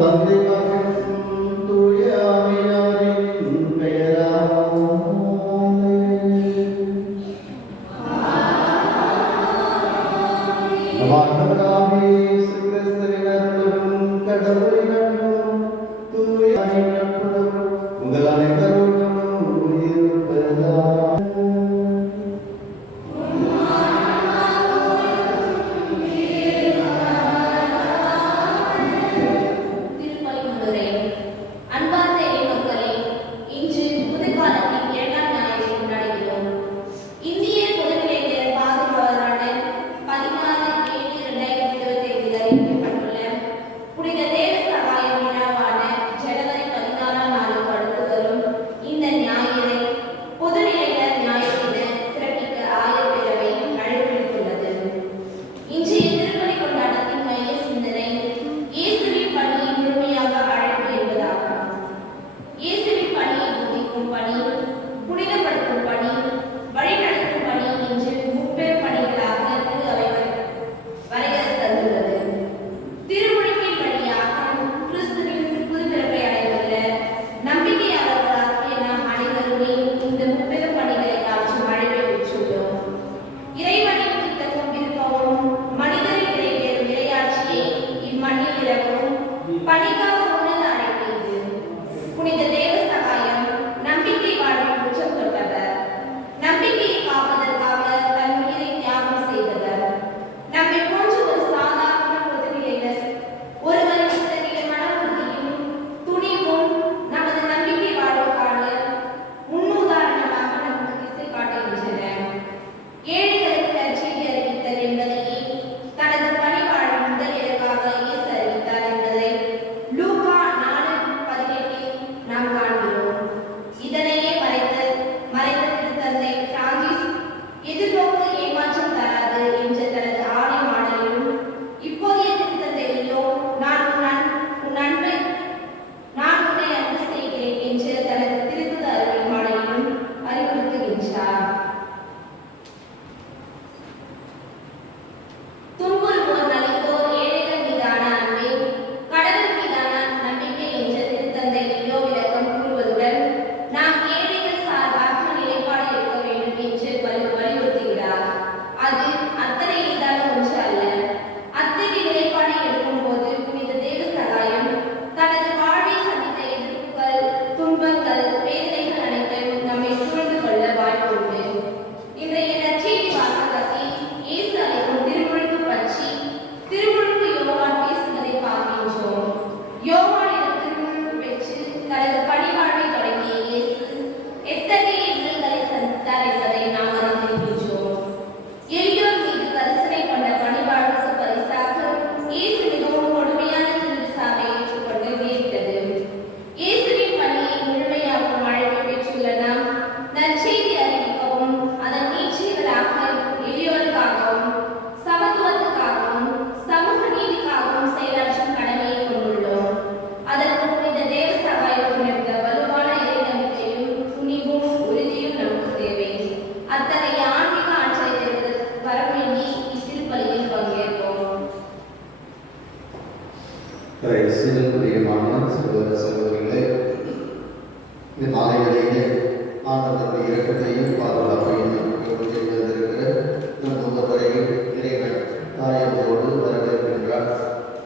தந்தை மகன் தூய ஆவியாரின் பெயராலே. ஆண்டவராகிய இயேசு கிறிஸ்துவின் அருளும் கடவுளின் அன்பும் தூய ஆவியின் நட்பும் உங்கள் அனைவரோடும் இருப்பதாக.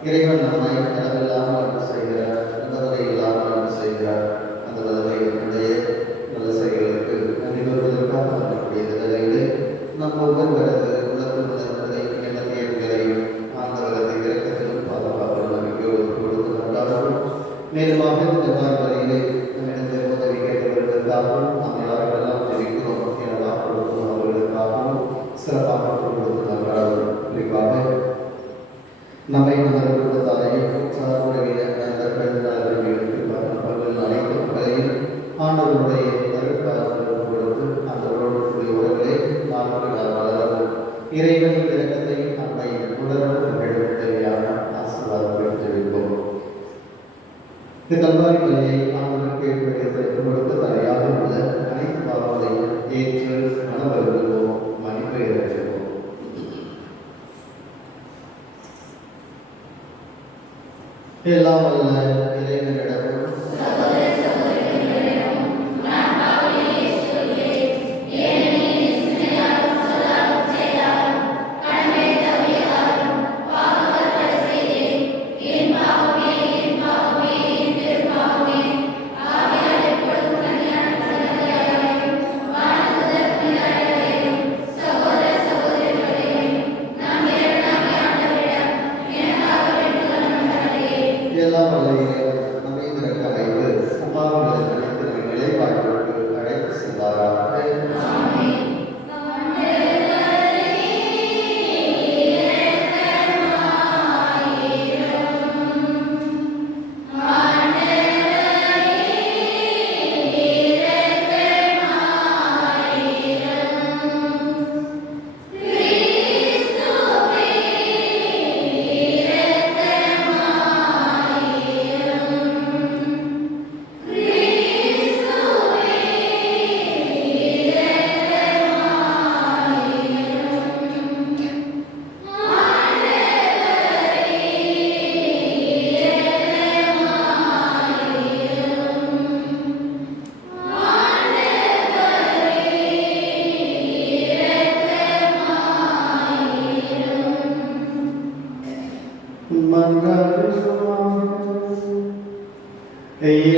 இறைவன் நம்மை அளவில்லாமல் அன்பு செய்கிறார், அந்த வகையில்லாமல் அன்பு செய்கிறார். அந்த வகையினுடைய நல்ல செயல்களுக்கு நன்றி வருவதற்காக வரக்கூடிய நிலையிலே நம் ஒவ்வொருவரது உலக உணர்வுகளை எண்ணத்தையும் ஆண்டவரது இறக்கத்திலும் பாதுகாப்பு நம்பிக்கையோடு கொடுத்து கொண்டார்கள். மேலுமாக இந்த வரையிலே நம்மிடத்தில் உதவி கேட்டவர்களுக்காகவும் நாம் யாரெல்லாம் தெரிவிக்கிறோம் எனலாம் கொடுக்கும் அவர்களுக்காகவும் சிறப்பாக கொடுத்து நன்றார்கள். குறிப்பாக நம்மை நமது குடும்பத்தாரையும் சார்புடைய நண்பர்கள் நலன்களுக்கு அனைத்து மக்களையும் ஆண்டவருடைய நெருக்காக கொடுத்து அந்த உறவுகளை நாம் வளரவும் இறைவனின் இறக்கத்தை நம்மை உணர்வு தேவையான ஆசீர்வாதங்கள் தெரிவிப்போம். இந்த கல்வாரி மலையை ஆண்டவருக்கு கொடுத்து தலையாக உள்ள அனைத்து பாவங்களையும் ஏற்று மனவருவோம், மன்னிப்பு ஏற்றுவோம். எல்லாம் வல்ல இறைவனிடமும் எல்லாம் வல்ல இறைவன் நம்மை திறக்க வைத்து பாவங்களை மன்னித்து நம்மை நிலைப்பாட்டிற்கு அழைத்து செல்வாராக.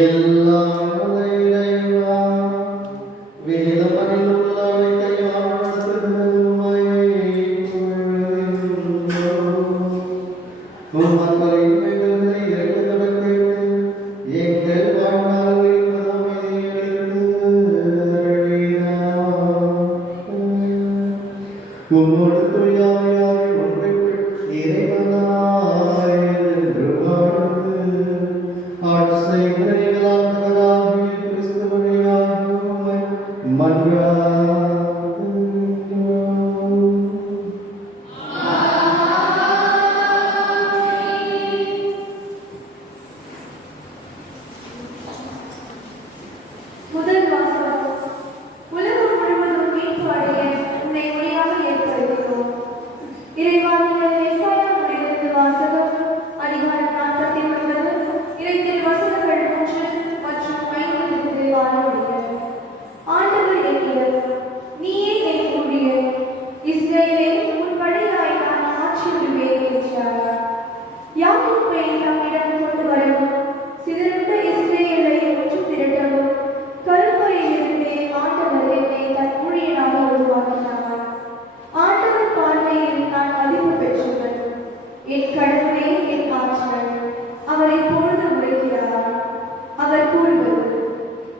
எல்லாம் வல்ல இறைவா, வேதம் அறிந்துள்ள உம்மோடு துயாமையாய் ஒன்றைக்குள் இறைவனாய் என்று வாழ்ந்து ஆட்சி செய்கிற எங்களால் தகராகிய கிறிஸ்து வழியாக உம்மை மன்றாடுகிறோம். முதல் வாசகம். உலகம் முழுவதும் மீட்பு அடைய உன்னை ஒளியாக ஏற்படுத்தினோம். இறைவாக்கினர் எசாயாவிலிருந்து வாசகம். அதிகாரம் 49, இறை வசனங்கள் 3 மற்றும் 5 வானொலிகள். ஆண்டவர் என்னிடம், நீயே என் ஊழியர், இஸ்ரவேலே உன் வழியாய் நான் ஆட்சி புரிவேன் என்றார். யாக்கோபை தம்மிடம் கொண்டு வரவும், சிதறுண்ட இஸ்ரவேலை ஒன்று திரட்டவும், கருப்பையிலிருந்தே ஆண்டவர் என்னை தன் ஊழியனாக உருவாக்கினார். ஆண்டவர் பார்வையில் நான் மதிப்பு பெற்றவன். என் கடவுளே என் ஆற்றல். அவரை பொழுது உரைக்கிறார். அவர் கூறுவது,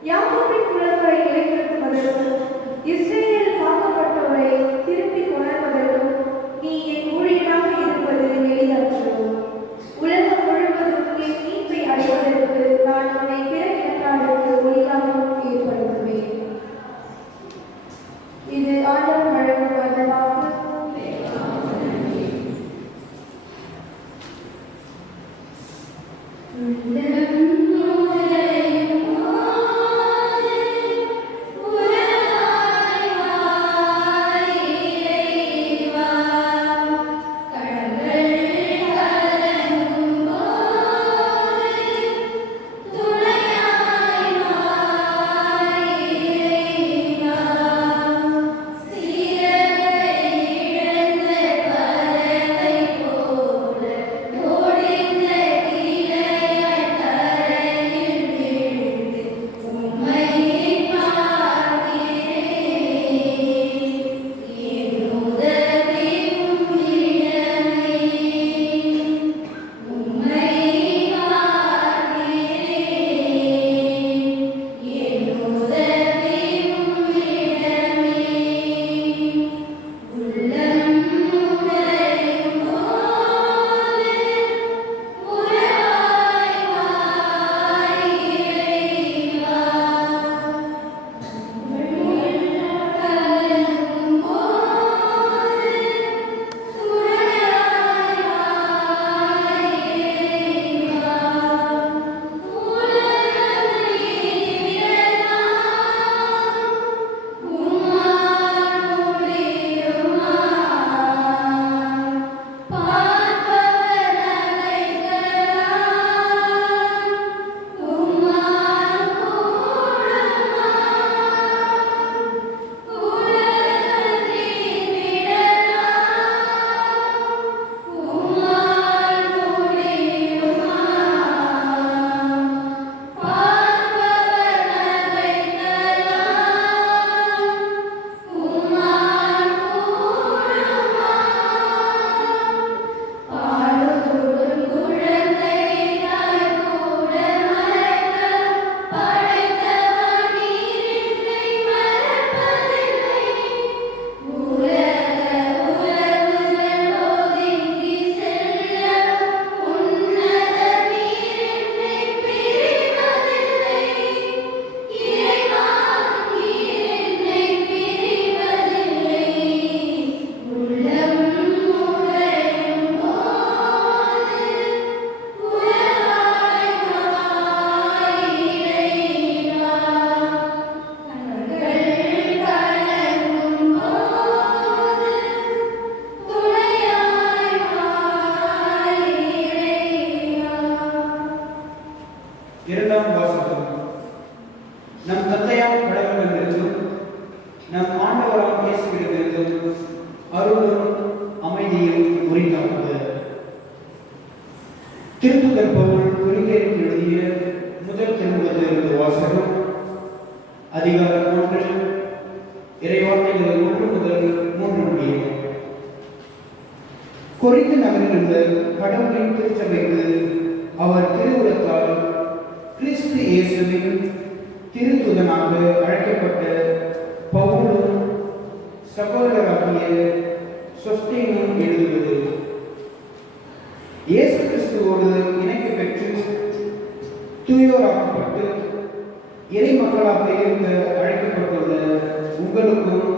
யாக்கோபின் குலங்களை இறைநிறுத்துவதற்கும் இஸ்ரவேலில் காக்கப்பட்டவரை திருப்பி கொணர்வதற்கும் நீ என் ஊழியனாக இருப்பது எளிதன்று. உலகம் முழுவதும் என் மீட்பை அடைவதற்கு நான் உன்னை பிற இனத்தாருக்கு ஒளியாகவும் ஏற்படுத்துவேன். இது ஆண்டவர் வழங்கும் வரலாறு. Thank you. திருத்தூதர் பவுல் கொரிந்தியருக்கு எழுதிய முதல் திருமுகத்திலிருந்து வாசகம். அதிகாரம் 1, இறைவார்த்தைகள் 1 முதல் 3 முடிய. கொரிந்து நகரில் உள்ள கடவுளின் திருச்சபைக்கு அவர் திருவுளத்தால் கிறிஸ்து இயேசுவின் திருத்தூதனாக அழைக்கப்பட்ட பவுலும் சகோதரராகிய சொஸ்தேனும் எழுதுவது. இயேசு கிறிஸ்துவோடு இணைக்க பெற்று தூயோராக்கப்பட்டு இறை மக்களாக இருக்க அழைக்கப்பட்டுள்ள உங்களுக்கும்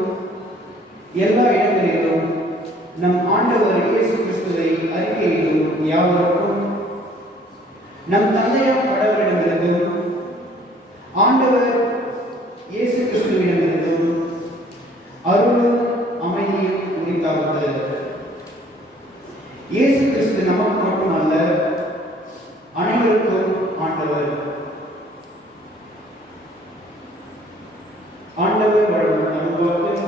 எல்லா இடங்களிலும் நம் ஆண்டவர் இயேசு கிறிஸ்துவை அறிக்கையிடும் யாவருக்கும் நம் தந்தையார் கடவுளிடமிருந்தும் ஆண்டவர் இயேசு கிறிஸ்துவிடமிருந்தும் அருளும் அமைதியும் உரித்தாவது. இயேசு கிறிஸ்து நமக்கு மட்டுமல்ல, அனைவருக்கும் ஆண்டவர். ஆண்டவர் வழங்கும் அனுபவத்தில்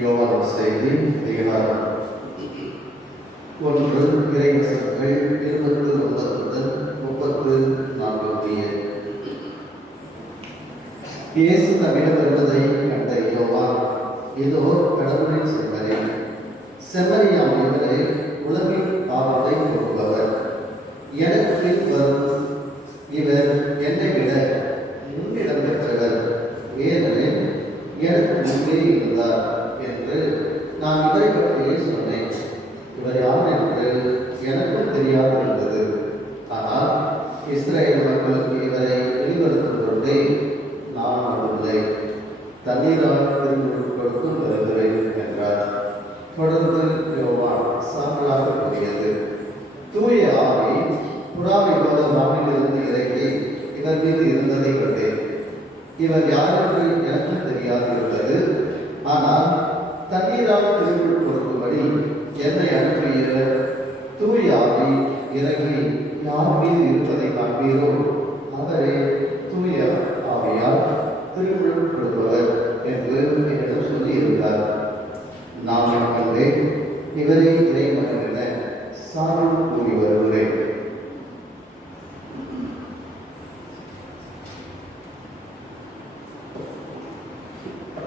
யோவான் செய்தி அதிகாரம் 1 இறைவசனங்கள் 29 முதல் 34. இயேசு தம்மிடம் வருவதை கண்ட யோவான், இதோ கடவுளின் செம்மறி, செம்மறியாம் இவரே உலகின் பாவத்தை போக்குபவர். எனக்கு பின் வரும் இவர் என்னை விட முன்னிடம் பெற்றவர், ஏனெனில் எனக்கு முன்பே இருந்தார் என்று நான் இவரை பற்றியே சொன்னேன். இவர் யார் என்று எனக்கும் தெரியாது இருந்தது. ஆனால் இஸ்ரேல் மக்களுக்கு இவரை வெளிப்படுத்தும் பொருட்டே நான் வந்துள்ளே தண்ணீரால் திருமுழுக்கும் வருகிறேன் என்றார். தொடர்ந்து யோவான் சான்றாக கூறியது, தூய ஆவி புறாவை போல வானிலிருந்து இறங்கி இவர் மீது இருந்ததை கண்டேன். இவர் யார் என்று எனக்கும் தெரியாது இருந்தது. ஆனால் தண்ணீரால் திருக்குள் கொடுக்கும்படி என்னை அனுப்பிய தூய ஆவி இறங்கி யார் மீது இருப்பதை காண்பீரோ அவரே தூய ஆவியால் திருக்குள் கொடுப்பவர் என்று என்னிடம் சொல்லியிருந்தார். நான் கண்டேன், இவரை இறைவன் என சான்று கூறி வருகிறேன்.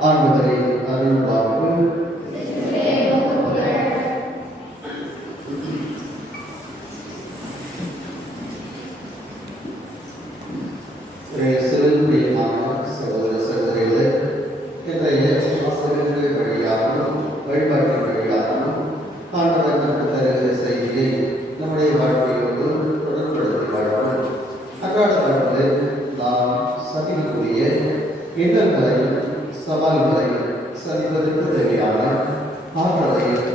ஆண்டவரை அருள்வாக்கு. சிறுபிரியமான சகோதர சகோதரிகளே, இன்றைய சந்திப்பதற்கு தேவையான ஆற்றலையும்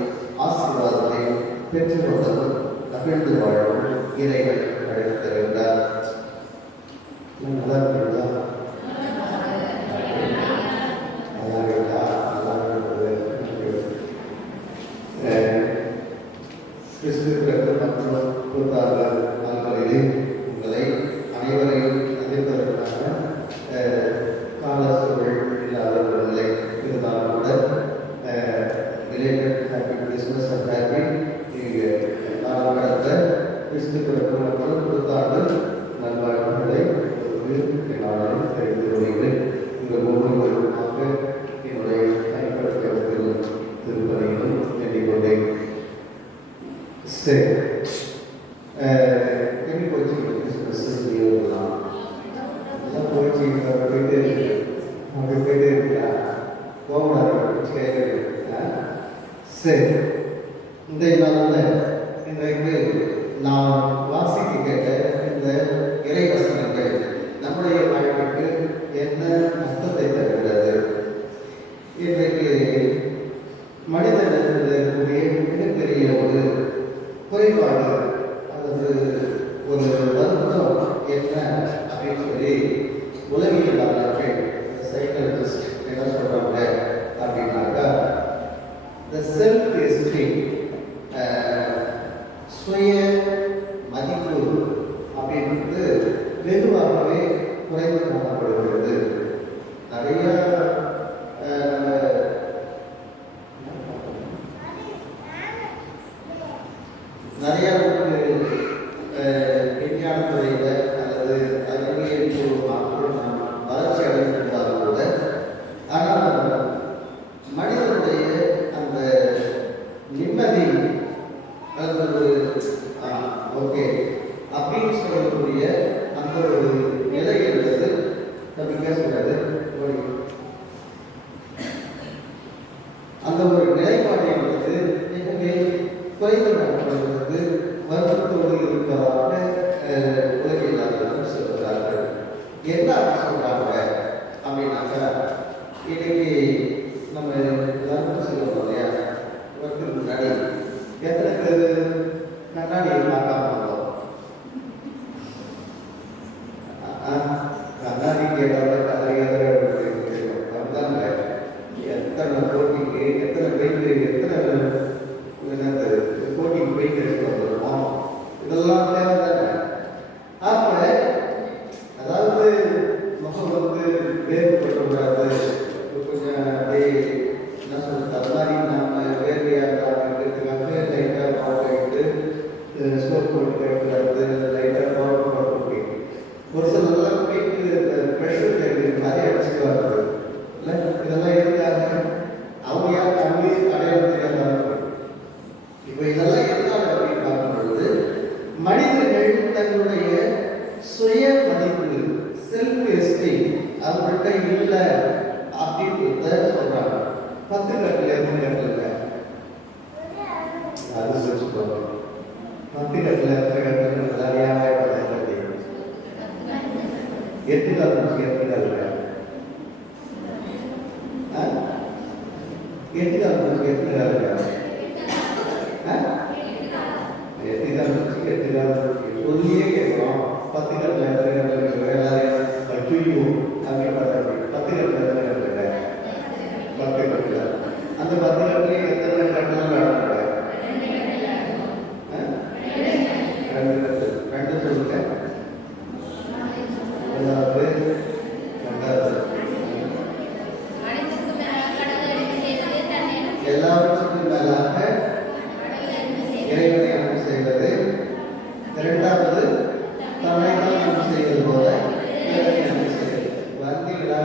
ஆசீர்வாதத்தையும் பெற்றுக்கொண்டவர் மகிழ்ந்து வாழும் இறைவன் அழைத்து தருகிறார். நல்லா இருக்குங்களா? நல்லா இருக்கா? நல்லா இருக்கிறது. கிறிஸ்துவுக்கு மற்றும் புத்தாளர் நாட்களிலே உங்களை அனைவரையும் சந்திப்பதற்காக கால சூழல் இல்லாத ஒரு நிலை இருந்தாலும் கூட related happy Christmas and happy காலம் கடந்த கிறிஸ்துவுக்கு மற்றும் புத்தாண்டு நல்வாழ்வுகளை என்னாலும் தெரிந்து கொள்கிறேன். உங்கள் ஒவ்வொருவருமாக என்னுடைய கைப்பற்றத்திலும் திருப்பதியிலும் எண்ணிக்கொண்டேன். சரி, எப்படி போச்சு கிறிஸ்மஸ் லீவுலாம்? எல்லாம் போச்சு, போயிட்டே இருக்கு. அப்படி போயிட்டே இருக்கா? போகக்கூடாது. சரி, இன்றைய நாளில் இன்றைக்கு நாம் வாசிக்க கேட்ட இந்த இறைவசனங்கள் நம்முடைய வாழ்க்கைக்கு என்ன அர்த்தத்தை தருகிறது? இன்றைக்கு மனிதனிடத்தில் இருக்கக்கூடிய மிகப்பெரிய ஒரு குறைபாடு அல்லது ஒரு வருத்தம் என்ன அப்படின்னு சொல்லி உளவியலாளர்கள் சைக்காலஜிஸ்ட் என்ன சொல்றாங்க அப்படின்னாக்கா, the self esteem, சுய மதிப்பு அப்படின்றது வெகுவாகவே குறைந்து காணப்படுகிறது. நிறைய நிறைய விஞ்ஞானத்துறையில் அல்லது அறிவியல் பூர்வமாக நாம் வளர்ச்சி அடைந்திருந்தாலும் கூட, ஆனால் மனிதனுடைய அந்த நிம்மதி அல்லது ஓகே அப்படின்னு சொல்லக்கூடிய அந்த ஒரு நிலை என்பது நம்ம பேசுகிறது. அந்த ஒரு நிலைப்பாடு என்பது மிகவே குறைந்து காணப்படுகிறது, வருத்தத்தோடு இருப்பதாக உலகியலாளர்கள் சொல்கிறார்கள். என்ன சொல்றாங்க அப்படின்னாக்கா, இன்னைக்கு நம்ம எல்லாருக்கும் சொல்லுவோம் இல்லையா, ஒருத்தருக்கு முன்னாடி எத்தனை பேர் கண்ணாடியை பார்க்காம வந்தோம்? கண்ணாடி கேட்டால கதறியாத வந்தாங்க. எத்தனை போட்டிக்கு எத்தனை பேருக்கு எத்தனை போட்டிக்கு போயிட்டு எடுத்து வந்துடுவோம். இதெல்லாம் தேவை தானே? அப்ப அதாவது முகம் வந்து வேறுபட்டுக்கூடாது, கொஞ்சம் அப்படியே என்ன சொல்றது, அது மாதிரி நம்ம வேர்வையாக இருக்கிறதுக்காக லைட்டாக பாட்டு சோப் போட்டு வைக்கிறது, லைட்டாக பவுடர் போட்டு ஒரு சிலர்லாம் போயிட்டு ப்ரெஷர் தெரியுது மாதிரி அடிச்சுக்குவாங்க. இல்லை, இதெல்லாம் எதுக்காக? அவங்க யார் அவங்களே அடையாளம் தெரியாத. இப்போ இதெல்லாம் எதனால அப்படின்னு பார்க்கும் பொழுது, மனிதர்கள் தங்களுடைய சுய மதிப்பு செல்ஃப் எஸ்டீம் அவங்கள்ட்ட இல்லை அப்படின்றத சொல்றாங்க. 10 கட்டில் எத்தனை கட்டில் அது வச்சுக்கோங்க. 10 கட்டில் எத்தனை கட்டில் நிறையாவே 8 கால் 8 கால் 8 கால் 8 கால் சொல்லியே கேட்குறோம். 10 கட்டில் எத்தனை கட்டில் எல்லாரையும் அச்சுயோ அப்படின்னு பார்த்தா 10 கட்டில் எத்தனை கட்டில் 10 கட்டில் அந்த 10 கட்டிலையும் எத்தனை கட்டலாம் நடந்தாங்க? 2 சொல்லுங்க. எல்லாவற்றுக்கும் மேலாக இறைவனை அன்பு செய்வது, இரண்டாவது தன்னை அன்பு செய்வது போல இறைவனை அன்பு செய்வது. வந்தீங்களா?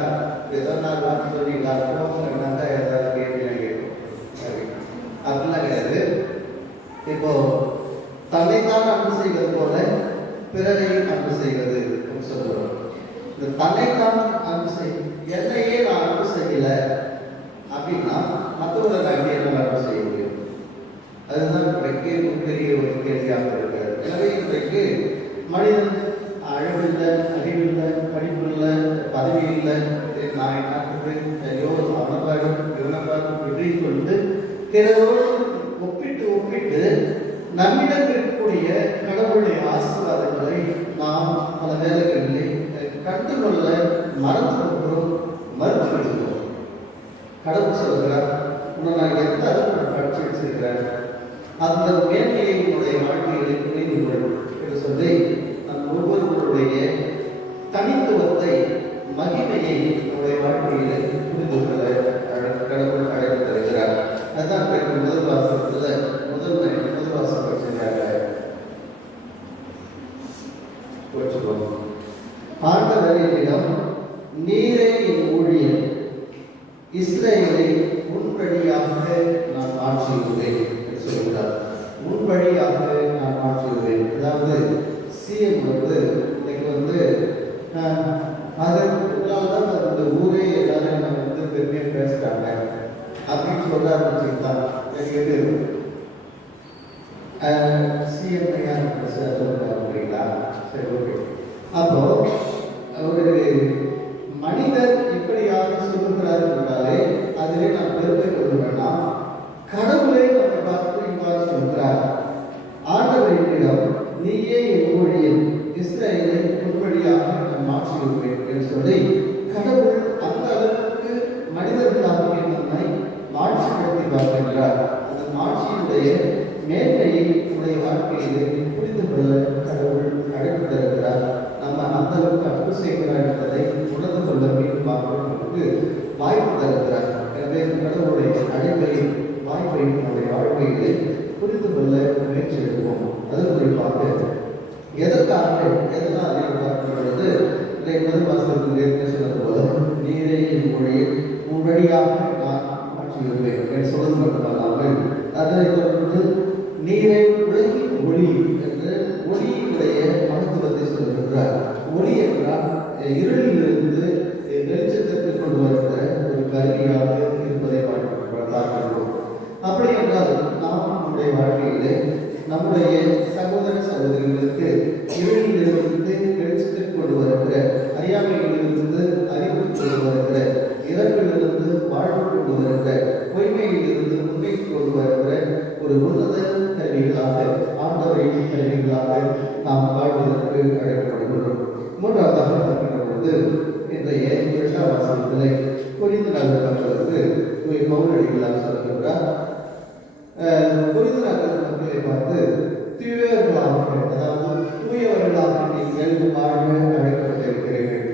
ஏதோ நான் வாக்கு சொன்னீங்களா? போங்க ஏதாவது கேட்குறீங்க அப்படிலாம் கிடையாது. இப்போ தன்னைத்தான் அன்பு செய்வது போல பிறரையும் அன்பு செய்வது சொல்லுவோம். இந்த தன்னைத்தான் அன்பு செய்வது, என்னையே நான் அன்பு செய்யல அப்படின்னா மற்றவங்களை நான் என்ன அன்பு செய்ய முடியும்? அதுதான் இன்றைக்கு பெரிய ஒரு கேள்வியாக இருக்கிறது. எனவே இன்றைக்கு மனிதன் அழகில்லை, அறிவில்லை, படிப்பில்லை, பதவி இல்லை, நான் என்ன ஐயோ அவனை பாரு இவனை பிறரோடு ஒப்பிட்டு நம்மிடம் இருக்கக்கூடிய கடவுளுடைய ஆசீர்வாதங்களை நாம் பல வேலைகளில் கண்டுகொள்ள மறந்துவிடுகிறோம், மறுத்துவிடுகிறோம். கடவுள் சொல்கிறார், உன்னை நான் எந்த அளவுக்கு படிச்சு வச்சிருக்கிறேன், அந்த மேன்மையை உன்னுடைய வாழ்க்கையில் புரிந்து கொள்ளும் என்று சொல்லி நம் ஒவ்வொருவருடைய தனித்துவத்தை, மகிமையை நம்முடைய வாழ்க்கையில் புரிந்து கொள்ள கடவுள் அழைத்து தருகிறார். அதுதான் முதல் வாசகத்தில் முதல் வாசகம் படிச்சிருக்காங்க. ஆண்டவரிடம், நீரே என் ஊழியர், இஸ்ரேலை உன் வழியாக நான் மாற்றியுள்ளேன் என்று சொல்கிறார். உன் வழியாக நான் மாற்றியுள்ளேன். அதாவது சிஎம் இன்னைக்கு அதனால்தான் அந்த ஊரே எல்லாரும் நம்ம பெருமையாக பேசுறாங்க அப்படின்னு சொல்ல ஆரம்பிச்சுட்டாங்க. சிஎம் சொல்றாங்க அப்படிங்களா? சரி, ஓகே. அப்போ ஒரு மனிதர் இப்படியாக சொல்லுகிறார் என்றாலே அதிலே நாம் பெருமை கொள்ளுகிறோம்னா, கடவுளை நம்ம பார்த்து இவ்வாறு சொல்கிறார். ஆண்டவரிடம், நீயே என் ஊழியன், இஸ்ரேலை உள்வழியாக நான் மாற்றியுள்ளேன் என்று சொல்லி கடவுள் அந்த அளவுக்கு மனிதர்களாகிய நம்மை மாட்சிப்படுத்தி பார்க்கின்றார். அந்த மாட்சியினுடைய மேன்மையை உடைய வாழ்க்கையிலே புரிந்து கொள்ள கடவுள் அழைப்பு தருகிறார். நம்ம அந்த அளவுக்கு அன்பு செய்கிறார் என்பதை உணர்ந்து கொள்ள மீண்டும் பார்ப்பதற்கு வாய்ப்பு தருகிறார். எனவே கடவுளுடைய அழைப்பை, வாய்ப்பை நம்முடைய வாழ்க்கையிலே புரிந்து கொள்ள முயற்சி எடுப்போம். அது குறிப்பாக எதனால் பார்க்கும் பொழுது முதல் வாசகத்தில் சொன்னது போல, நீரே என் மொழியில் உன் வழியாக நான் மாற்றியுள்ளேன் என்று சொல்வது மட்டுமல்லாமல் அதனைத் தொடர்ந்து நீரே உலகின் ஒளி என்று ஒளியுடைய மகத்துவத்தை சொல்லுகிறார். ஒளி என்றால் இருளிலிருந்து வெளிச்சத்திற்கு கொண்டு வருகிற ஒரு கருவியாக இருப்பதை பார்க்கிறோம். அப்படி என்றால் நாம் நம்முடைய வாழ்க்கையிலே நம்முடைய சகோதர சகோதரிகளுக்கு இருளிலிருந்து வெளிச்சத்திற்கு கொண்டு வருகிற, அறியாமையிலிருந்து அறிவு கொண்டு வருகிற, இறப்பிலிருந்து வாழ்வு கொண்டு வருகிற, பொய்மையிலிருந்து உண்மைக்கு கொண்டு வருகிற ஒரு உன்னத கருவிகளாக, ஆண்டவரின் கருவிகளாக நாம் வாழ்வதற்கு அழைக்கப்படுகிறோம். மூன்றாவதாக பார்க்கின்ற பொழுது இன்றைய 8ஆம் வாசகத்திலே கொரிந்து நகர் மக்களுக்கு பவுலடிகளாக சொல்லுகிறார். கொரிந்து நகர் மக்களை பார்த்து தூயவர்களாக, அதாவது தூயவர்களாக நீங்கள் வாழ அழைக்கப்பட்டிருக்கிறீர்கள்.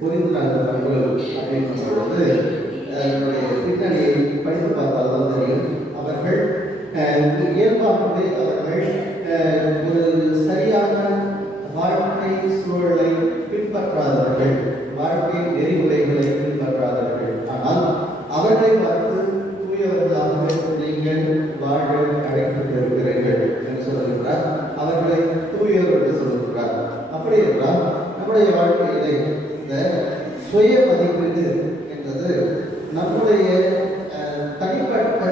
கொரிந்து நகர் மக்கள் அப்படின்ற பொழுது அதனுடைய பின்னணியை படித்து பார்த்தால்தான் தெரியும். அவர்கள் இயல்பாகவே அவர்கள் ஒரு சரியான வாழ்க்கை சூழலை பின்பற்றாதவர்கள், வாழ்க்கை நெறிமுறைகளை பின்பற்றாதவர்கள். ஆனால் அவர்களை பார்த்து தூயவர்களாக நீங்கள் வாழ அழைக்கப்பட்டிருக்கிறீர்கள் என்று சொல்லுகிறார். அவர்களை தூயவர் என்று சொல்லுகிறார். அப்படி என்றால் நம்முடைய வாழ்க்கையிலே இந்த சுய மதிப்பீடு என்பது நம்முடைய தனிப்பட்ட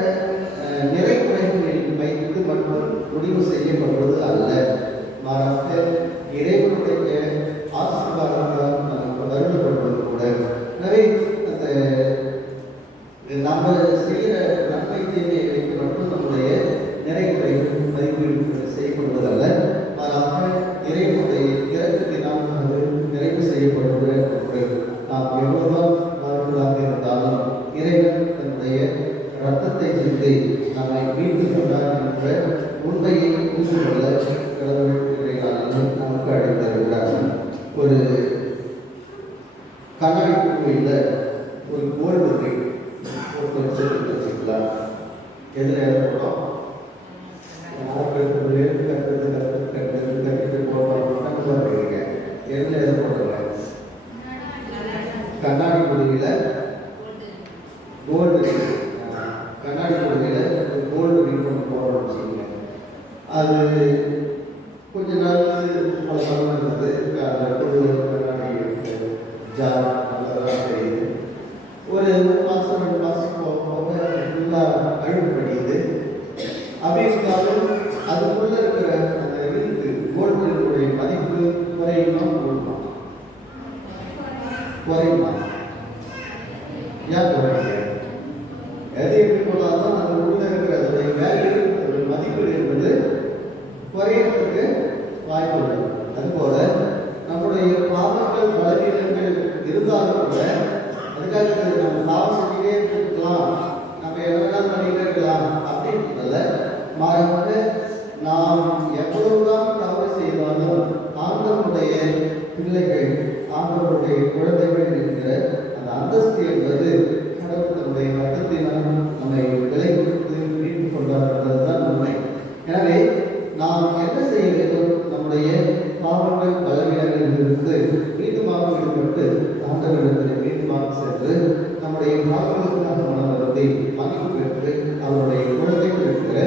நிறைகுறைகளை வைத்து மட்டும் முடிவு செய்யப்படுவது அல்ல. மாறாக இறைவனுடைய ஆசீர்வாதங்களால் நமக்கு வருடப்படுவது கூட. எனவே அந்த நம்ம செய்கிற நன்மை தீமையை வைத்து மட்டும் நம்முடைய நிறைகுறைகள் மதிப்பீடு செய்யப்படுவதல்ல. மாறாக இறைவனுடைய இறக்கத்தினால் அது நிறைவு செய்யப்படுவது. நாம் எவ்வளவுதான் வாழ்வதாக இருந்தாலும் இறைவன் தன்னுடைய ரத்தத்தை சிந்தி நம்மை மீட்டு கொண்டார் என்ற உண்மையை புரிந்து கொள்ள கடவுள் நமக்கு அழைத்திருக்கிறார். ஒரு கண்ணாடி பூமியில் ஒரு கோல்டு வச்சுக்கலாம். எதில் ஏற்படும் எதில் ஏற்படுற கண்ணாடி பொருளில் கோல்டு, கண்ணாடி பொருளில் ஒரு கோல்டு ரிங் கொண்டு போகிறோம்னு வச்சுக்கோங்க. அது கொஞ்ச நாள் பல பலம் இருந்தது. அந்த பொருள் கண்ணாடி ஜார் அதெல்லாம் தெரியுது. ஒரு 1 மாதம் 2 மாதம் போக போக ஃபுல்லாக அழுகுபடியுது. அப்படி இருந்தாலும் அதுக்குள்ளே இருக்கிற அந்த ரிங்கு, கோல்டு ரிங்குடைய மதிப்பு குறையுமா கூடுமா? குறையுமா? ஏன் குறையுங்க? எது எப்படி போனாலும் அது உள்ள ஒன்று இருக்கிற அதோடைய வேல்யூ, அதோடைய மதிப்பு என்பது குறையறதுக்கு வாய்ப்பு உள்ளது. அதுபோல நம்முடைய பாவங்கள் பலவீனங்கள் இருந்தாலும் கூட அதுக்காக நம்ம பாவம் செஞ்சுட்டே இருக்கலாம், நம்ம எதெல்லாம் பண்ணிட்டே இருக்கலாம் அப்படின்றதில்ல. மாறாக நாம் எவ்வளவுதான் தவறு செய்தாலும் ஆண்டவருடைய பிள்ளைகள், ஆண்டவருடைய குழந்தைகள் என்கிற அந்த அந்தஸ்து என்பது கடவுள் நம்முடைய ரத்தத்தினால் நம்மை விலை கொடுத்து மீட்டுக் கொண்டார் என்பதுதான் உண்மை. எனவே நாம் என்ன செய்ய வேண்டும்? நம்முடைய பாவங்கள் பலவீனங்களிலிருந்து மீண்டுமாக விடுபட்டு ஆண்டவரிடத்தில் மீண்டுமாக சென்று நம்முடைய பாவங்களுக்கான மனவரத்தை மன்னிப்பு பெற்று அவருடைய குழந்தைகள் இருக்கிற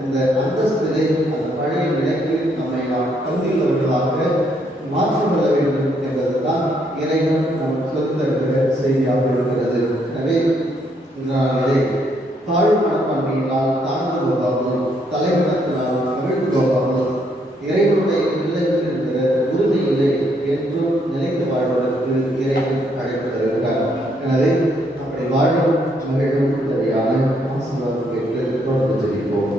அந்த அந்தஸ்திலே, அந்த பழைய நிலைக்கு நம்மை நாம் கல்வியுள்ளவர்களாக மாற்றிக்கொள்ள வேண்டும் என்பதுதான் இறைவன் நாம் சொல்லுகிற செய்தியாக இருக்கிறது. எனவே இதை தாழ்வு மனப்பான்மையினால் தாழ்ந்து போகாமலும் தலைவனத்தினால் கவிழ்ந்து போகாமலும் இறைவனுடைய பிள்ளைகள் என்கிற உரிமையிலே என்றும் நிலைத்து வாழ்வதற்கு இறைவன் அழைப்பு தருகிறார். எனவே அப்படி வாழும் மகிழும் சரியான ஆசீர்வாதம் பெற்று தொடர்ந்து ஜெபிப்போம்.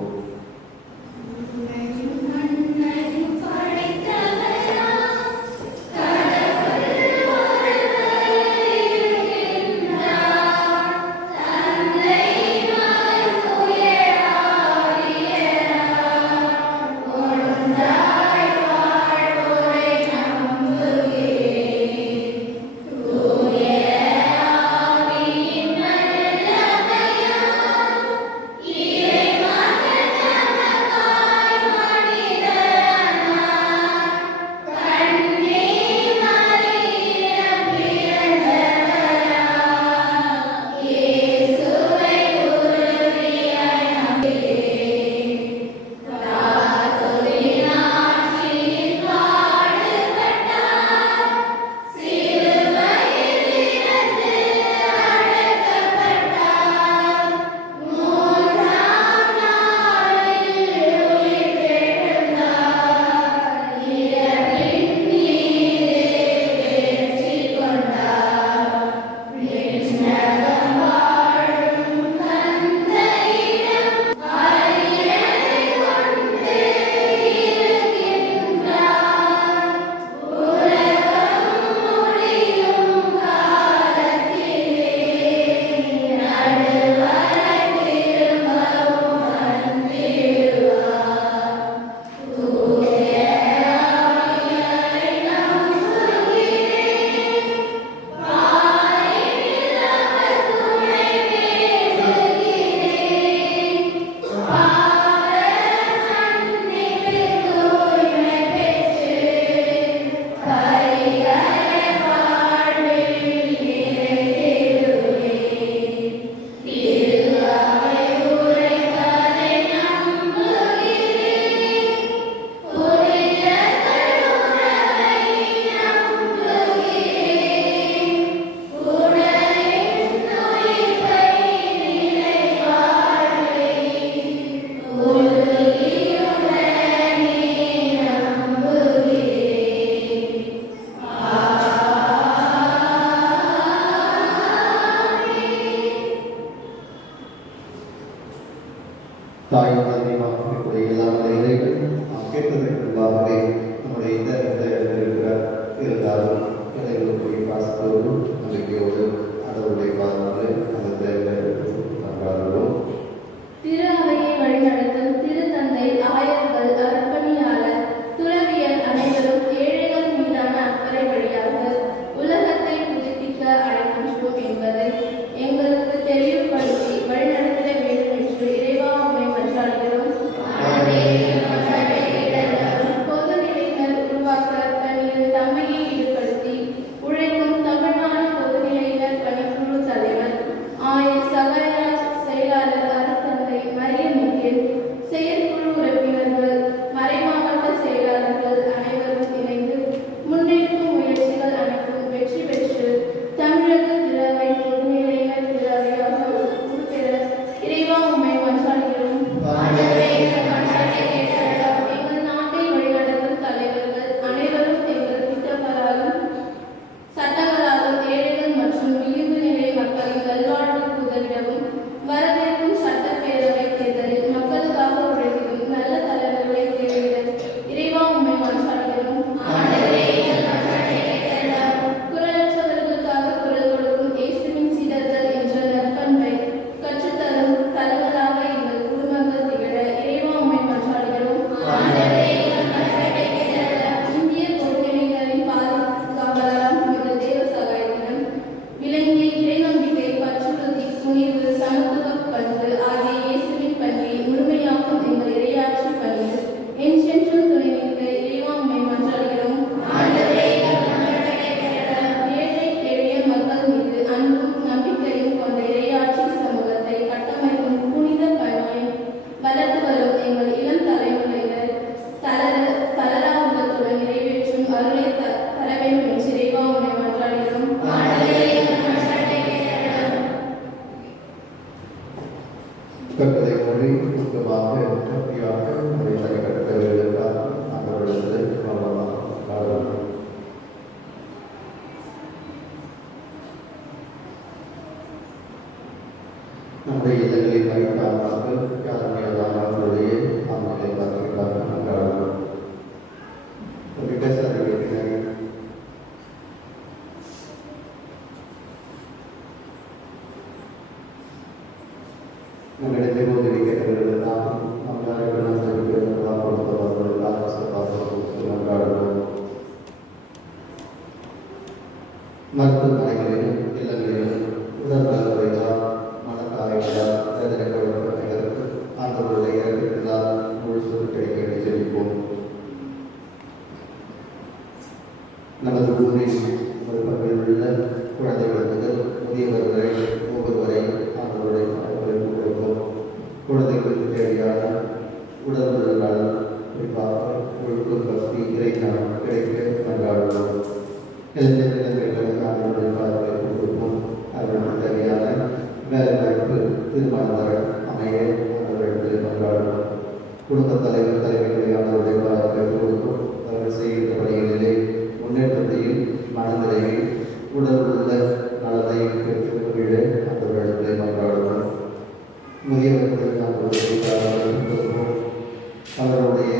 தாய் தந்தையாக எல்லாம் இறைவன் நாம் கேட்பதற்கு முன்பாகவே நம்முடைய இந்த இருக்கிறார். இருந்தாலும் இறைவனுடைய பாசத்தோடும் நம்பிக்கையோடு கடவுளுடைய பாதத்தில் அந்த தேவையோம். திரு அவையை வழிநடத்தும் திருத்தந்தை, ஆயர்கள், அர்ப்பணியாளர், துறவியர் அனைவரும் ஏழைகள் மீதான அக்கறை வழியாக உலகத்தை புதுப்பிக்க அழைக்கின்றோம் என்பதை எங்களுக்கு தெளிவுபடுத்தி வழிநடத்திட வேண்டும் என்று இறைவா உம்மை மன்றாடுகிறோம். பொது நிலையினர் உருவாக்க பணியில் தம்மையை ஈடுபடுத்தி உழைக்கும் தமிழ்நாடு பொதுநிலையினர் பணிக்குழு தலைவர் ஆயர் கட்டளை மொழி சுத்தமாக சக்தியாக அதை தனிக்கட்டவர்களுக்காக அவர்களிடத்தில் காரணம். நம்முடைய இல்லங்களில் வைத்தாமாக யாருமையதான அவர்களுடைய ஆண்களை பார்க்கிறார்கள் நன்றாக பேசாத கேட்கிறார்கள். நம்மிடத்தில் உதவி கேட்டவர்களுக்காக நம் யாருக்கெல்லாம் தெரிவிக்கிறவர்களாக கொடுத்தவர்களுக்காக நன்றாடுவோம். மருத்துவமனைகளிலும் இல்லங்களிலும் உடல் நலக்குறைகளால் மனக்காயங்களால் வேதனை கொடுப்பவர்களுக்கு ஆண்டவருடைய இறக்கத்தினால் முழு சுருக்கை செலுத்துவோம். நமது ஊரில் ஒரு பகுதியில் உள்ள குழந்தைகள் முதல் முதியவர் வரை ஒவ்வொருவரை ஆண்டவருடைய மனங்களை கொடுப்போம். குழந்தைகளுக்கு தேவையான உடல் உள்ள நலன் குறிப்பாக ஒழுக்கு பக்தி இறைஞானம் கிடைக்க கொண்டாடுவோம். இளைஞர்களுக்கு ஆண்டவருடைய மனங்களை கொடுப்போம். அவர்களுக்கு தேவையான வேலை வாய்ப்பு திருமணம் அமைய ஆண்டவர்களுக்கு கொண்டாடுவோம். குடும்பத் தலைவர் தலைவர்களை ஆண்டவருடைய மனங்களை கொடுப்போம். அவர்கள் செய்கின்ற பணிகளிலே முன்னேற்றத்தையும் மனநிலையில் உடல் உள்ள நலத்தையும் பெற்று மகிழ அவர்களை கொண்டாடுவோம். முதியவர்களுக்கு அவருடைய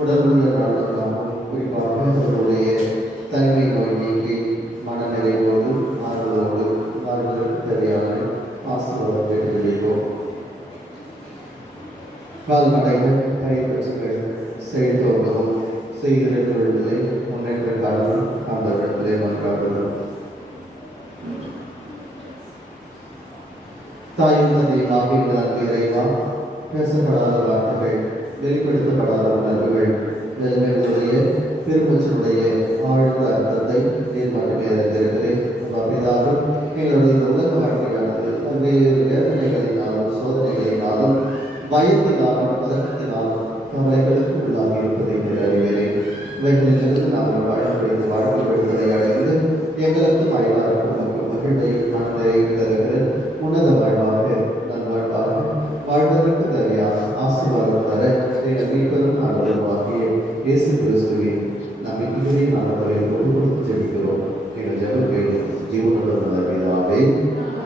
உடல் உள்ள நலனுக்காகவும் குறிப்பாக அவருடைய தனிமை நோய்க்கு மனநிறைவோடு ஆறுதலோடு வாழ்வதற்கு தேவையான ஆசீர்வாதத்தை தெரிவிப்போம். கால்நடைகள் கைப்பற்றுகள் செழித்தோகவும் செய்கிற தொழில்களை முன்னேற்ற காலம் ஆண்டவரிடத்திலே மன்றாடுவோம். தாயின் தந்தையுமாக எங்களுக்கு இறைவா, பேசப்படாத வார்த்தைகள், வெளிப்படுத்தப்படாத உணர்வுகள், நிலைமைகளுடைய பெருமூச்சினுடைய ஆழ்ந்த அர்த்தத்தை நீர் மட்டுமே அறிந்திருக்கிறேன். அப்படிதான் எங்களுடைய உலக வாழ்க்கையானது பல்வேறு வேதனைகளினாலும் சோதனைகளினாலும் பயத்தினாலும் பதற்றத்தினாலும் கவலைகளுக்கு உள்ளாக இருப்பதை அறிகிறேன். இவைகளிலிருந்து நாங்கள் வாழப்படுவது வாழ்க்கை அடைந்து எங்களுக்கு வாய்வாக மகிழ்வை மனதையும் தருகிற உன்னத வாழ்வாக நல்வாழ்வாக வாழ்வதற்கு தேவையான ஆசீர்வாதம் தர எங்கள் மீட்பதும் ஆண்டவருமாகிய இயேசு கிறிஸ்துவின் நம்பிக்கையை நாங்கள் கொடுத்து ஜெபிக்கிறோம். எங்கள் ஜெபத்தை ஜீவனுடன் நல்லதாவே. நான்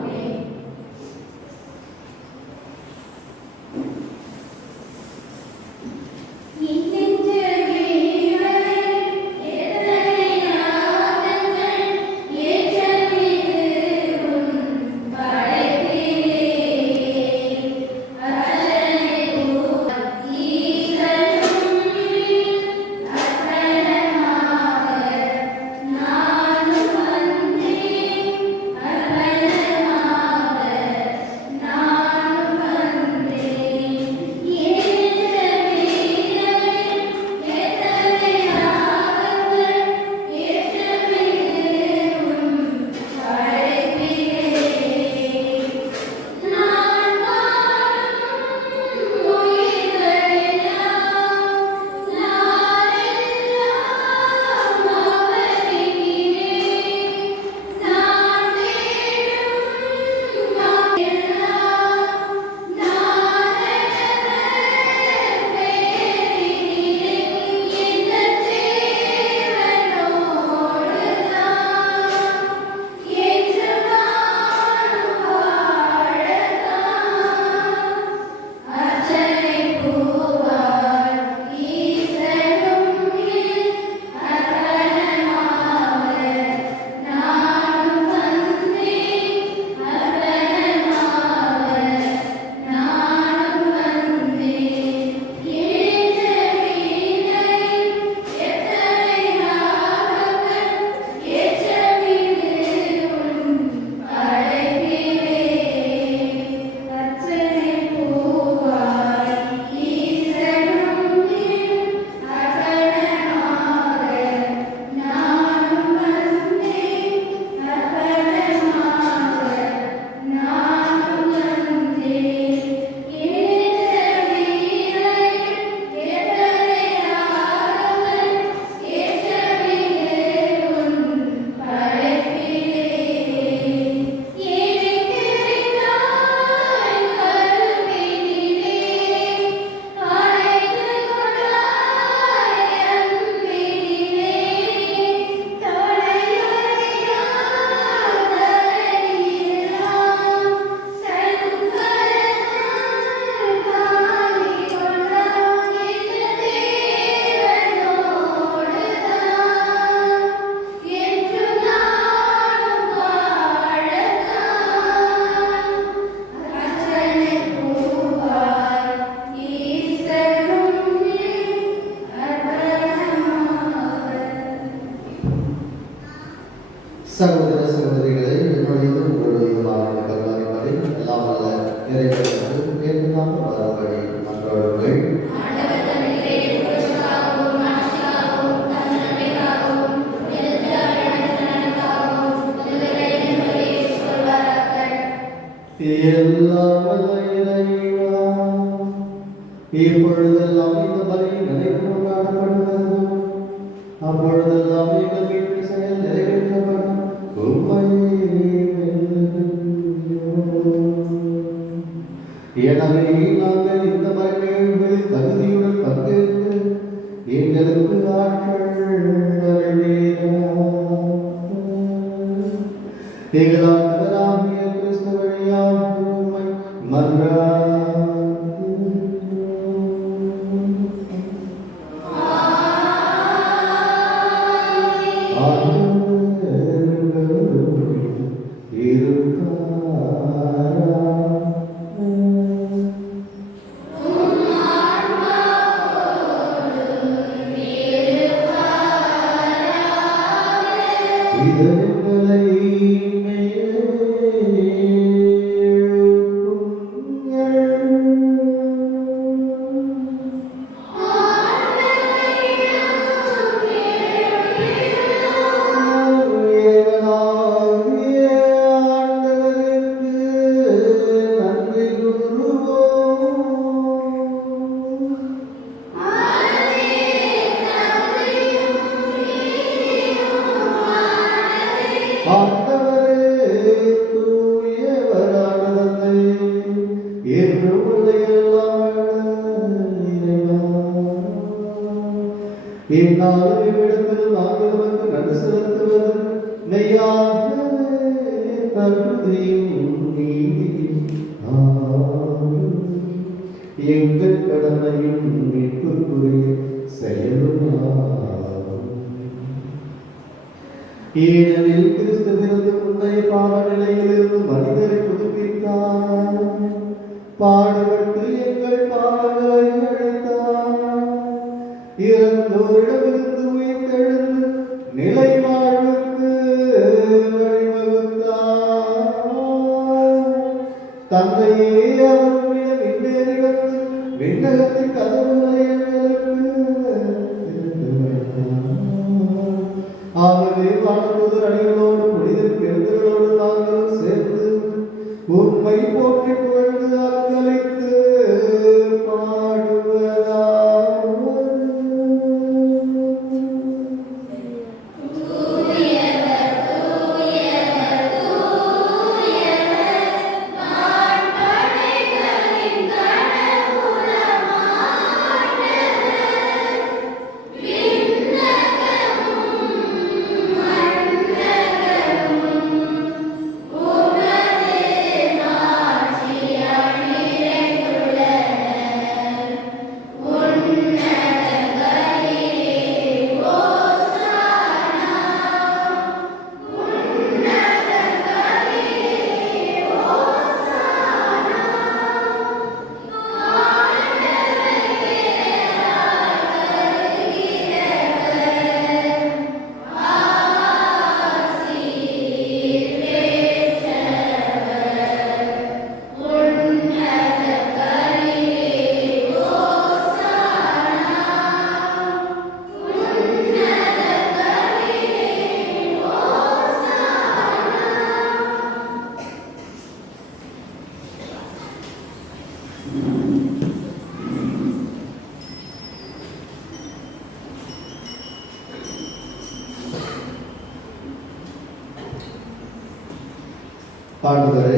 சகோதர சகோதரிகளே, என்னுடையது உங்களுடையதுமான இந்த கருவாய்ப்பதை எல்லாம் வல்ல இறைவனுக்கு கேட்டு நாம் வரும்படி மன்றாடுங்கள். எல்லாம் வல்ல இறைவா, இப்பொழுதெல்லாம் இந்த பலி நினைவு கொண்டாடப்படுகிறது. அப்பொழுதெல்லாம் எங்கள் வீட்டு செயல் நிறைவேற்றப்படும். எனவே நாங்கள் இந்த மறைநிகழ்வுகளில் தகுதியுடன் பங்கேற்று எங்களுக்கு ஆற்றல் எங்கள் ஆண்டவராகிய கிறிஸ்து வழியாக உம்மை எங்கள் கடமையும் மீட்புக்குரிய செயலுமாகும். ஏனெனில் கிறிஸ்துவிலிருந்து முந்தைய பாவ நிலையிலிருந்து மனிதரை புதுப்பித்தார். பாடுபட்டு எங்கள் பாவங்களை அழைத்தார். இறந்தோரிடமிருந்து உயிர்த்தெழுந்து நிலை வாழ்வுக்கு வழிவகுத்தார். தந்தையே, அவருடைய விண்ணேறிகளுக்கு விண்ணகத்தின் கதவுகளை ஆகவே வானதூதர் அணிகளோடு புனிதர் பெருந்தர்களோடு நாங்கள் சேர்ந்து உம்மை போற்றி புகழ்ந்து அக்களித்து ஆண்டவரே,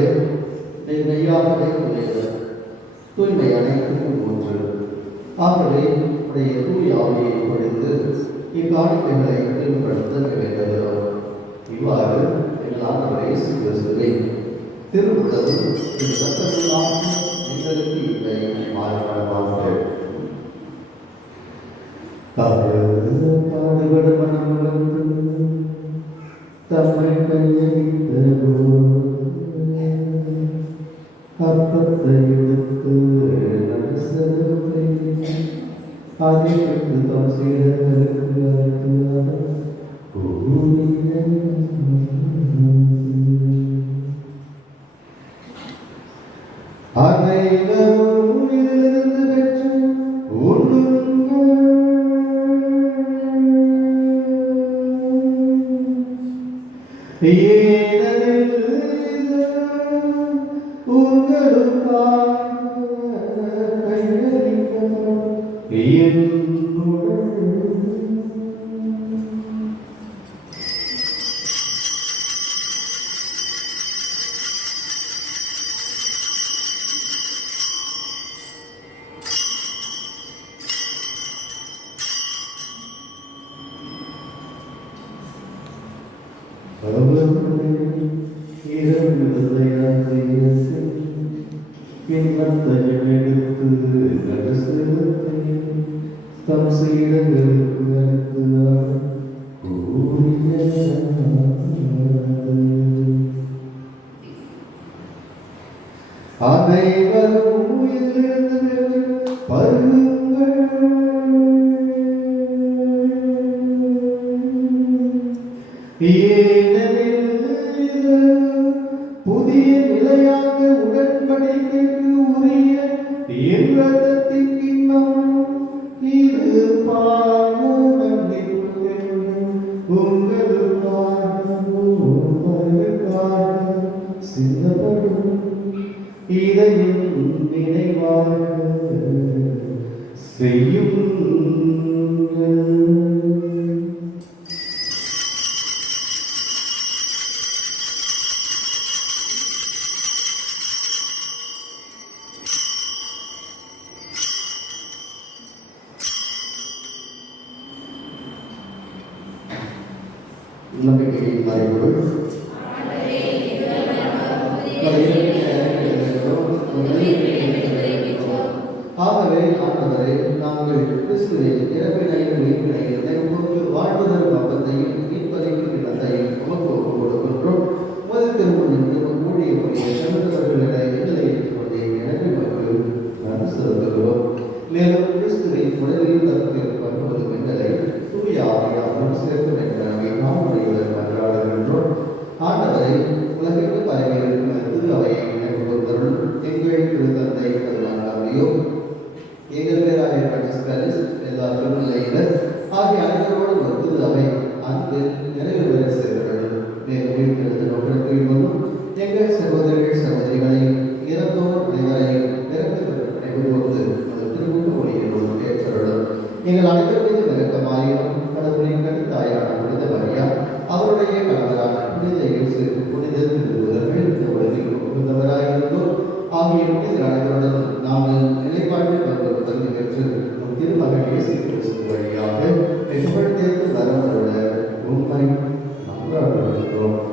நீர் மெய்யாகவே உடையவர், தூய்மை அனைத்துக்கும் ஒன்று. ஆகவே உடைய தூய ஆவியை பொழிந்து இக்காணிக்கைகளை தூய்மைப்படுத்த வேண்டுகிறோம். இவ்வாறு எங்கள் ஆண்டவர் இயேசு கிறிஸ்துவின் திருவுள்ளதும் சத்தமும் எங்களுக்கு இவை மாறுபடுவார்கள். பாடுபட மனம் தம்மை கையளித்ததோ அப்பத்தை எடுத்து நரசத்தை அதை எடுத்து தம் சீடர்களுக்கு அளித்தார். அனைவரும் இதிலிருந்து பெற்று உண்ணுங்கள். ஏனெனில் இது உங்களுக்காக கையளிக்கப்படும் என் உடல். அனைவரும் இதிலிருந்து பருகுங்கள். ஏனெனில் இது புதிய நிலையான உடன்படிக்கைக்கு உரிய என் இரத்தத்தின் கிண்ணம். இது பாவ மன்னிப்புக்கென்றும் உங்களுக்காகவும் பலருக்காகவும் சிந்தப்படும். இதை என் நினைவாக செய்யுங்கள். நம்பிக்கையின் மறைபொருள் ஆகவே ஆண்டவரே, நாங்கள் கிறிஸ்துவின் இறப்பினையும் மீட்பினையும் எங்களுக்கு வாழ்வதற்கு அப்பத்தையும் மீட்பதையும் இடத்தையும் உமக்கு ஒப்புக் கொடுக்கின்றோம். முதல் திருமணம் கூடிய முறையை சமத்தவர்களிட எங்களை ஏற்றுக்கொண்டே எனக்கு மக்கள் நன்றி செலுத்துகிறோம். மேலும் கிறிஸ்துவின் உடலில் தப்பிருப்பது எங்களை தூய ஆவியாரும் சேர்த்து வைக்கிறார்கள். நாம் உடையவர் மன்றாடுகின்றோம். ஆண்டவரை உலகிற்கு பரவி இருக்கும் திரு அவையை நினைவு கூர்ந்தருள். எங்கள் திருத்தந்தை கருணாநிதியோ எங்கள் பேராய பிரான்சிஸ்கஸ் எல்லா திருநிலையினர் ஆகிய அனைவரோடும் ஒரு திரு அவை அன்பு நிறைவு பெற சேர்க்கிறது. மேலும் உயிர்த்தெழுந்த நோக்கத்திலும் எங்கள் சகோதரர்கள் சகோதரிகளையும் இறந்தோர் அனைவரையும் நினைவுகூர்ந்து ஒரு திருமுக ஒளியினோடு ஏற்றருளும். எங்கள் அனைவர் மீது நெருக்கமாயும் கடவுளின் கனித்தாயான புனித மரியா, அவருடைய கணவரான புனித இயேசு, புனித திருத்தூதர்கள், இந்த உலகில் புகுந்தவராயிருந்தோர் ஆகிய புனித அனைவருடன் நாங்கள் நிலைப்பாட்டில் பங்கு தகுதி பெற்று நம் திருமகன் இயேசு கிறிஸ்து வழியாக புகழ்ந்தேர்ந்து வரவருள்ள உண்மை நம்புகிறோம்.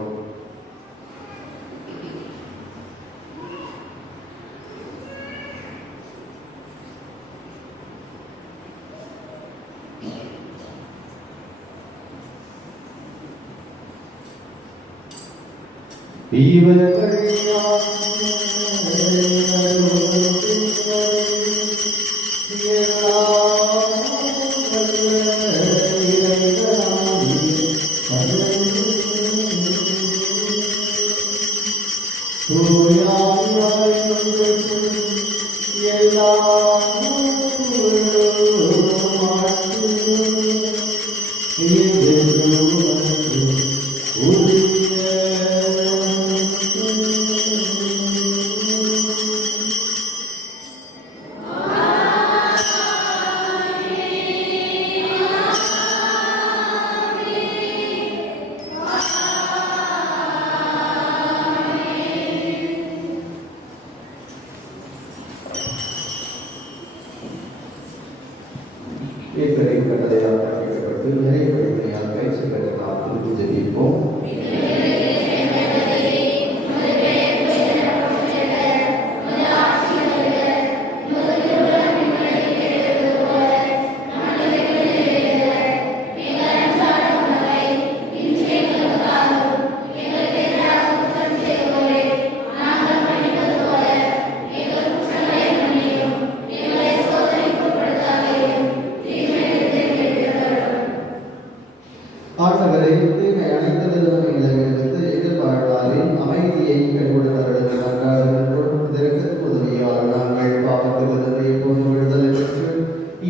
மீட்பரால் நாங்கள் பாவத்திலிருந்து எப்போதும் விடுதலை பெற்று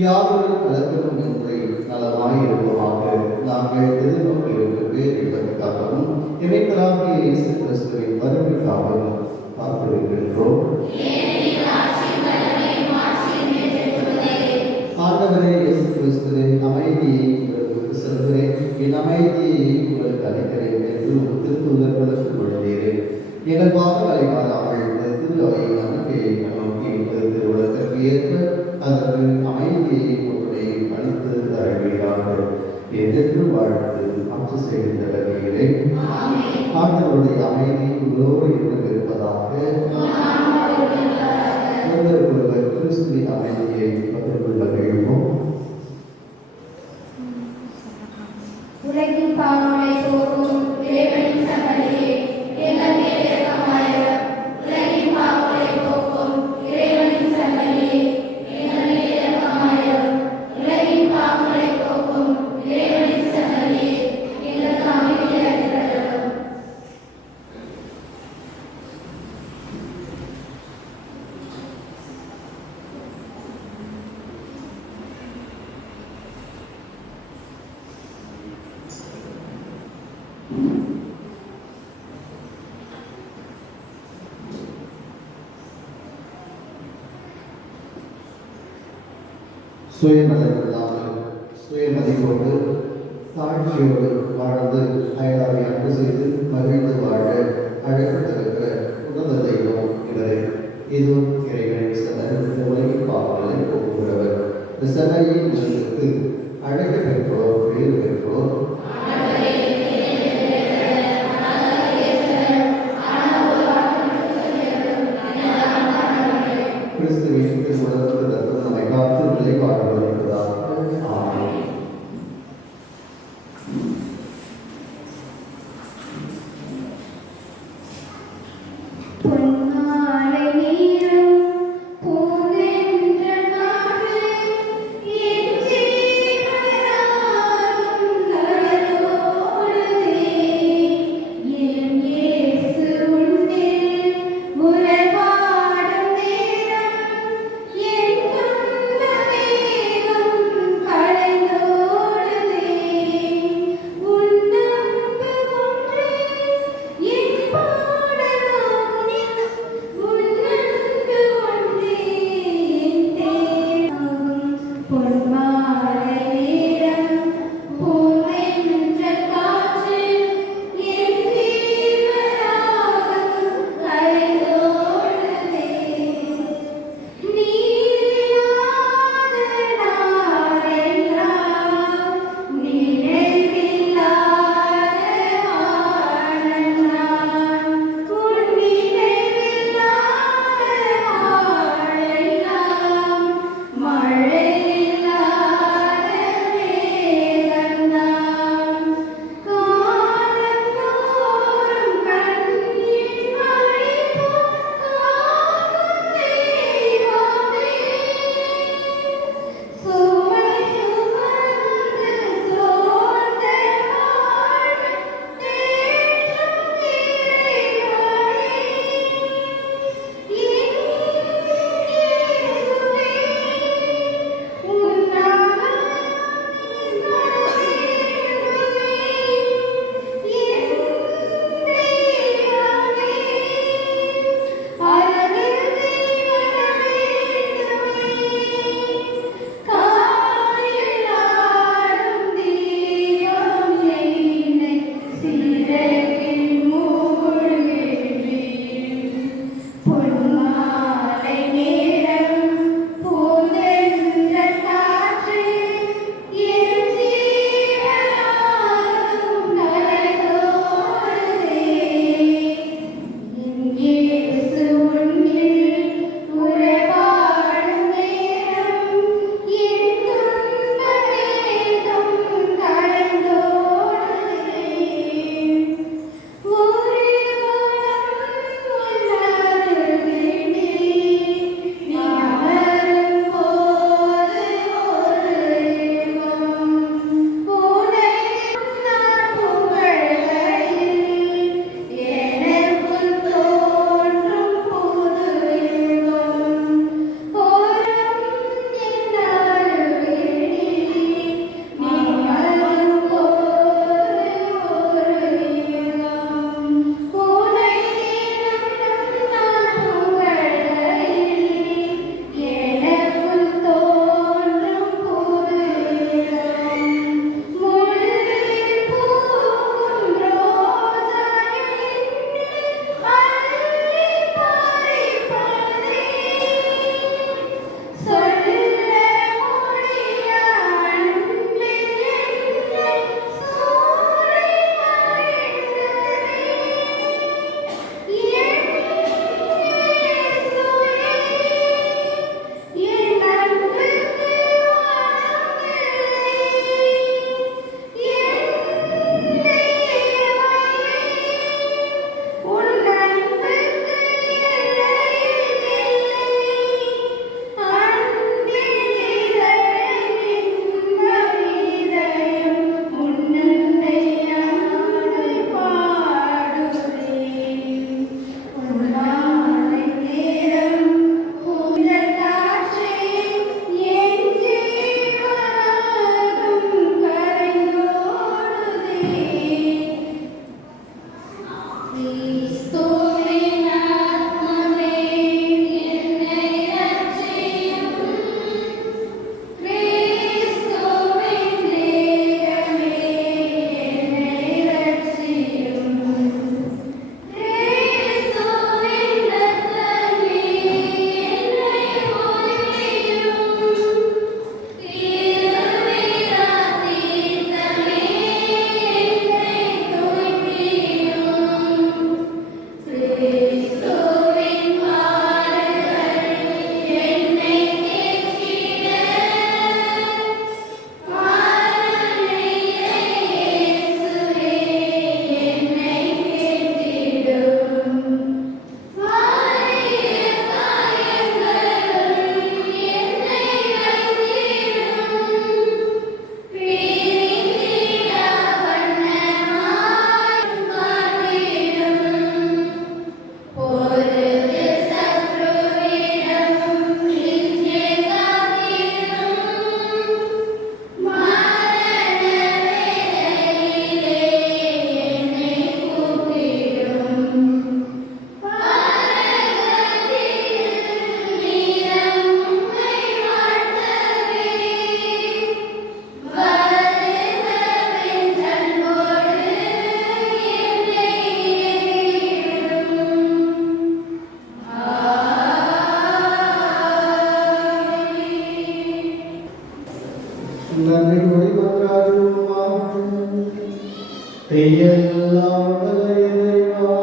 யாவரும் கலக்கமும் இன்றி நலமாயிருப்போமாக. நாங்கள் எதிர்நோக்கியிருக்கும் பேரின்பதற்காகவும் இணைத்தராகிய இயேசு கிறிஸ்துவின் வருகைக்காகவும் காத்திருக்கின்றோம். ஆண்டவரே இயேசு கிறிஸ்துவே, அமைதியை உங்களுக்கு செல்கிறேன், என் அமைதியை உங்களுக்கு அளிக்கிறேன் என்று திருத்தூதர்களுக்கு மொழிகிறேன். எங்கள் பாவங்களை மாறாமல் திருவையை நம்பிக்கையை நோக்கி திருவுலகத்திற்கு ஏற்ப அதற்கு அமைதியை ஒன்றை அளித்து தருகிறார்கள் என்று வாழ்த்து அச்சு செய்த வகையிலே ஆண்டவருடைய அமைதி உங்களோடு இருப்பதாக. ஒருவர் கிறிஸ்துவின் அமைதியை பகிர்ந்து கொள்வோம். உலகின் பாவங்களை போக்கும் இறைவனின் சகதியே, எங்கள் மேல் இரக்கமாயிரும். உலகின் பாவங்களை போக்கும் இறைவனின் சகதியே, எங்கள் மேல் இரக்கமாயிரும். உலகின் பாவங்களை போக்கும் இறைவனின் சகதியே, எங்களுக்கு அமைதி அளித்தருளும். சுயநலமில்லாமல் சுயமதிப்போடு தாழ்ச்சியோடு வாழ்ந்து அயலாரை அன்பு செய்து மகிழ்ந்து வாழ அழைக்கப்பட்டிருக்கிற உன்னத தெய்வம் இவரே. இது இறைவனின் சகல் உலகின் பாவங்களை போக்குகிறவர். இந்த சகையின் நிலத்திற்கு அழைக்க பெற்றோர், பேறு பெற்றோர். கிறிஸ்துவின் திருவுலகத்தில் ரத்தம் நம்மை காத்து நிலைப்பாடு வருகிறதாக. ஆமென். பொன்னாலை நீரும் பூந்தென்ற காற்று என் ஜீவனில் நன்றி கூறி மன்றாடுவோமாக. எல்லாம் வல்ல இறைவா,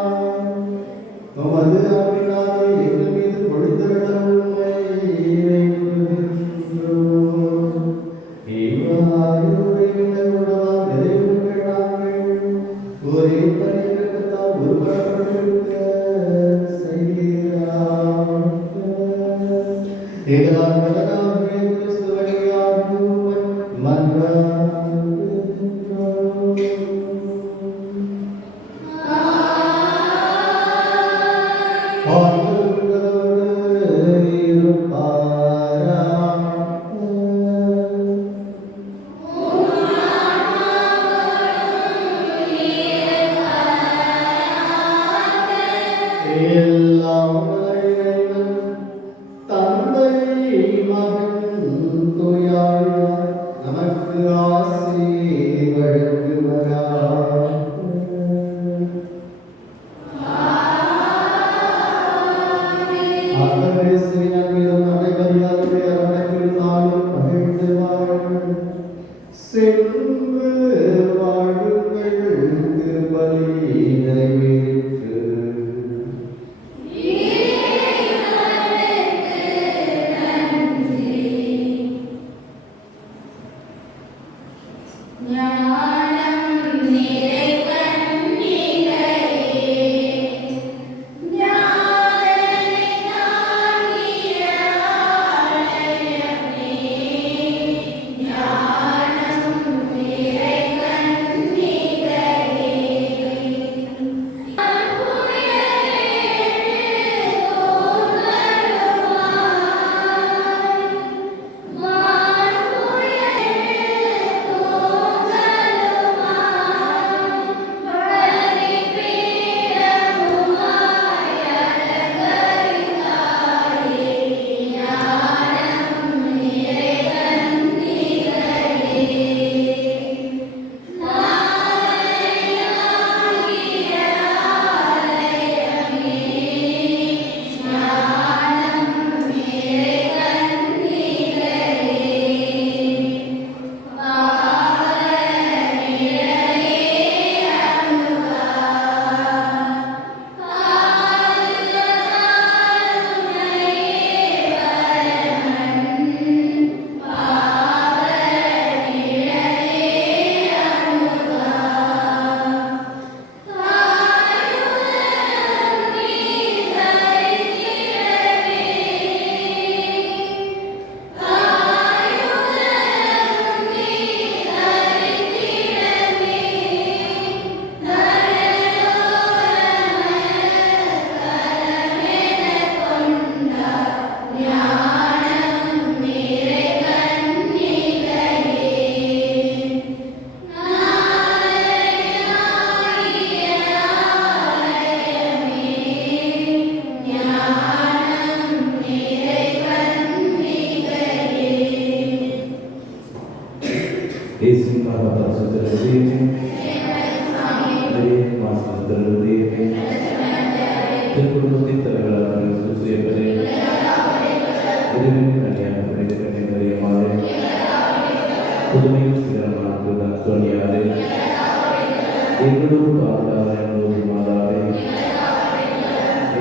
உமது அருளினாலே எங்கள் மீது பொழிந்தருள உம்மை வேண்டுகின்றோம். இவ்வாறு உடையவர்களால் நிறைவுற்ற நாங்கள் ஒரே பரிசுத்தால் உருவாக்கப்பட்டிருக்க செய்கிறார். எங்களால் வல்லதாகிய கிறிஸ்து வழியாக உம்மை மன்றாடுகின்றோம். ஆண்டவரோடு இருப்பாராக. எல்லாம் வல்ல இறைவன், தந்தை, மகன், தூய ஆவியார் நமக்கு ஆசி வழங்குவராக. ஆண்டவரே, சிறியவர்களும் அனைவரியாருடைய அரவணைப்பில் நாளும் மகிழ்ந்து வாழுங்கள். சென்று வாழுங்கள், திருப்பலி நிறைவேற்று. ஞானம் நிறை கண்ணிகளே, ஞானமே தாங்கிய ஆலயமே, ஞானம் நிறை கண்ணிகளே.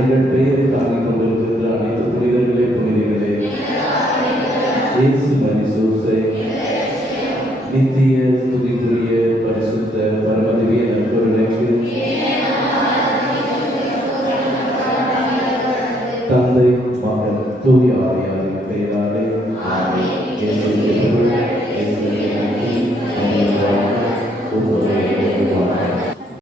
எங்கள் பெயரை தாங்கிக் கொண்டிருக்கிற அனைத்து புனிதர்களே புனிதர்களே, இயேசு மரிசூசை நித்திய துதிக்குரிய பரிசுத்த பரமதிவிய நற்கருணைக்கு தந்தை மகன் தூய ஆவியாரின் பெயராலே ஆமென்.